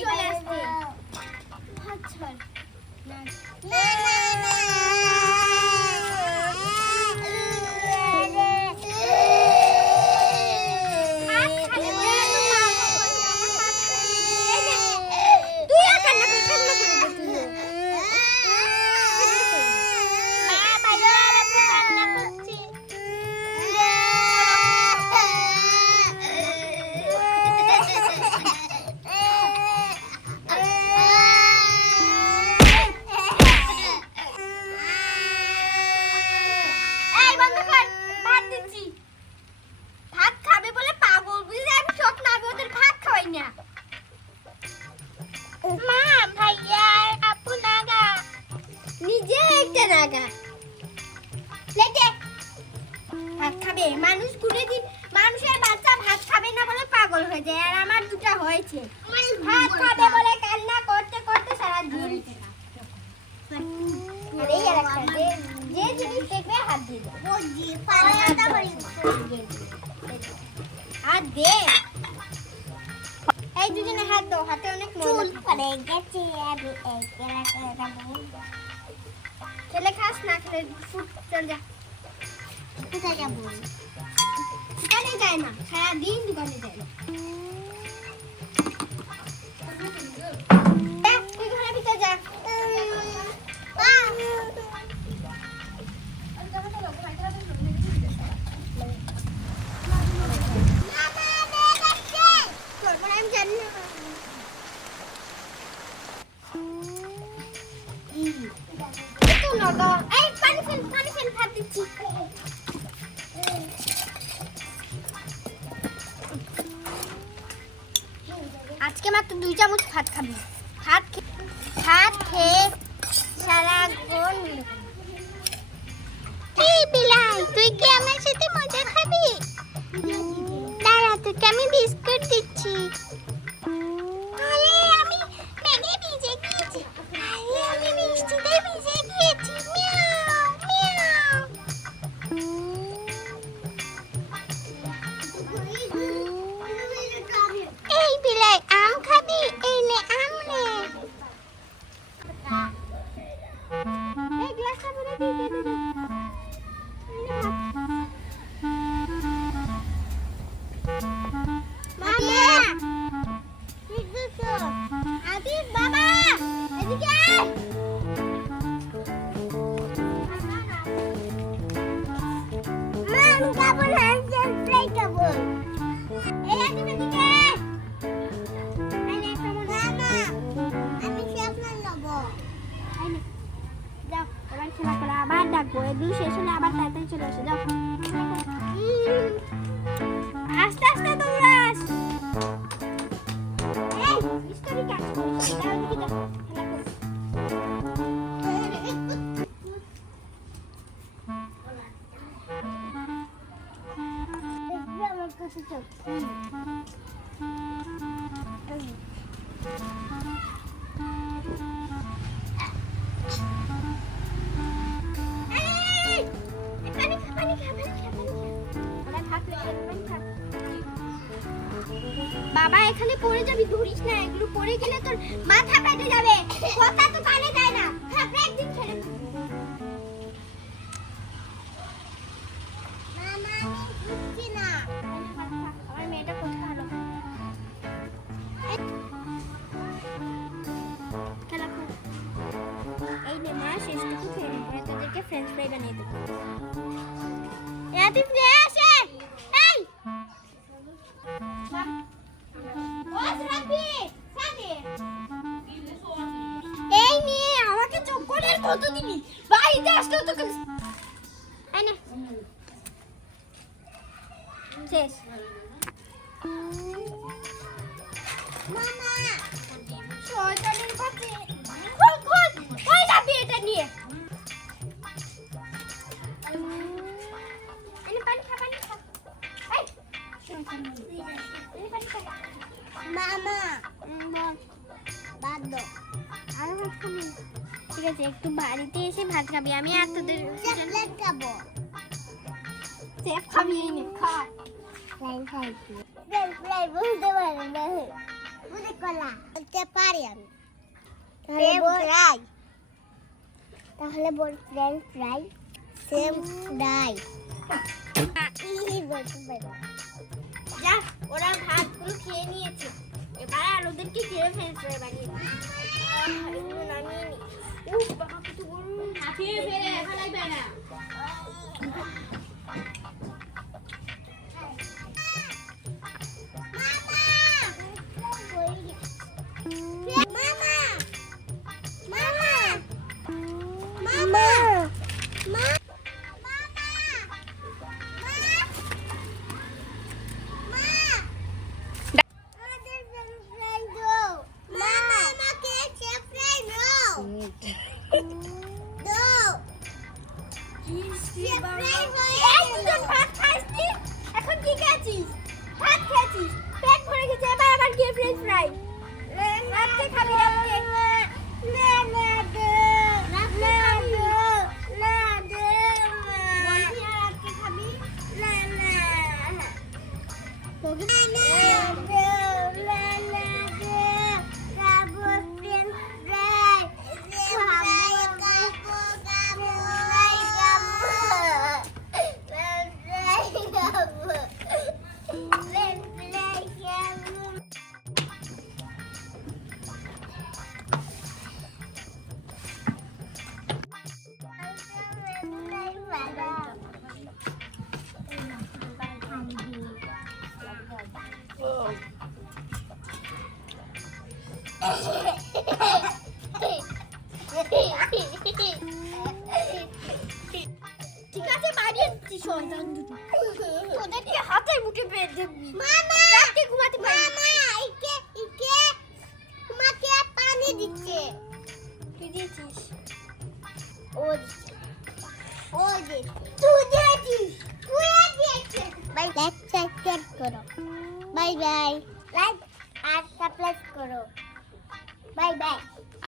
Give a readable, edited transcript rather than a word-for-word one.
চলে আসছে ভাত ছাড় না না না ভাত খাবে মানুষ কোনদিন মানুষের বাচ্চা ভাত খাবে না বলে পাগল হয়ে যায় আর আমার দুটো হয়েছে ভাত খাবে বলে কান্না করতে করতে সারা দিন আরে এরকম যে জিনিস দেখবে হাত দিয়ে দাও বুঝি পালাটা করি হাত দে এই দুজনে হাত দাও হাতে অনেক চুল পড়ে গেছে আমি এই কেলা খেলে খাস না খেলে ফুট চল যা কোথায় যাবো দোকানে যায় না সারাদিন দোকানে যায় না তুই ঘরের ভিতরে যা আমি জানি না এই পানি ফেল ভাত দিচ্ছি আজকে মাত্র 2 চামচ ভাত খাবি ভাত খেয়ে সারাক্ষণ এই বিলাই তুই কি আমার সাথে মজা খাবি দাঁড়া তোকে আমি বিস্কুট দিচ্ছি আরে আমি ম্যাগে ভিজে গিয়েছি আরে আমি মিষ্টিতে ভিজে গিয়েছি মিয়াও মিয়াও এই বিলাই আম খাবি এই নে আম নে এই গ্লাসটা ভরে দিয়ে দে মামা আদিস বাবা এদিকে আয় মা আমি খাবো না আমি ফ্রাই খাবো এই আদিস এদিকে খেলা করে আবার ডাকবো এগুলো শেষ হলে আবার তাড়াতাড়ি চলে আসে যাও আস্তে আস্তে দৌড়াস এই মিস্টারি কাজ করিস যাও দিকে যাও খেলা কর আমার কাছে চল বাবা এখানে পড়ে যাবি ধরিস না এগুলো পড়ে গেলে তোর মাথা ফেটে যাবে কথা তো কানে যায় না একদিন ছেড়ে মামা আমি বুঝছি না আমার মেয়েটা কোথায় হলো খেলা কর এই নে মা শেষটুকু খেয়ে নে পরে তোদেরকে ফ্রেঞ্চ ফ্রাই বানিয়ে দেবো এদিক নিয়ে আসে এই এই নিয়ে আমাকে চক্করের কত দিবি বাড়িতে আসলেও তো এই না শেষ মামা শয়তানের কাছে খোল খোল কই যাবি এটা নিয়ে এই পানি খা এই পানি খা মামা বাদ দাও আর ভাত খাবি ঠিক আছে একটু বাড়িতে এসে ভাত খাবি আমি আর তোদের চকলেট খাবো সেফ খাবি নে খা ফ্রাই বুঝতে পারে না বুঝে কলা দিতে পারি আমি। তাহলে বল ফ্রেঞ্চ ফ্রাই, সেম ফ্রাই। যা, ওরা ভাতগুলো খেয়ে নিয়েছে, এবার আর ওদেরকে খেয়ে ফ্রেঞ্চ ফ্রাই বানিয়ে দিই। এগুলো নামিয়ে নি। উফ বাবা, কত গরম। খেয়ে ফেলে ফেলাই দেয় না। এখন কি খেয়েছিস? ভাত খেয়েছিস, পেট ভরে গেছে, এবার আবার কি ফ্রেঞ্চ ফ্রাই? রাতে খাবি রাতে। ঠিক আছে, বাড়িয়ে দিচ্ছি শয়তান দুটো। ওদেরকে হাতে মুঠে বেঁধে দিবি। মামা, রাতে ঘুমাতে পারি। মামা, ইকে তোমাকে পানি দিচ্ছে। তুই দিয়েছিস? ও দিচ্ছে। ও দিচ্ছে। তুই দিয়েছিস? তুই দিয়েছিস। বাই, লাইক সাবস্ক্রাইব করো। Bye bye. লাইক আর সাবস্ক্রাইব করো। Bye bye.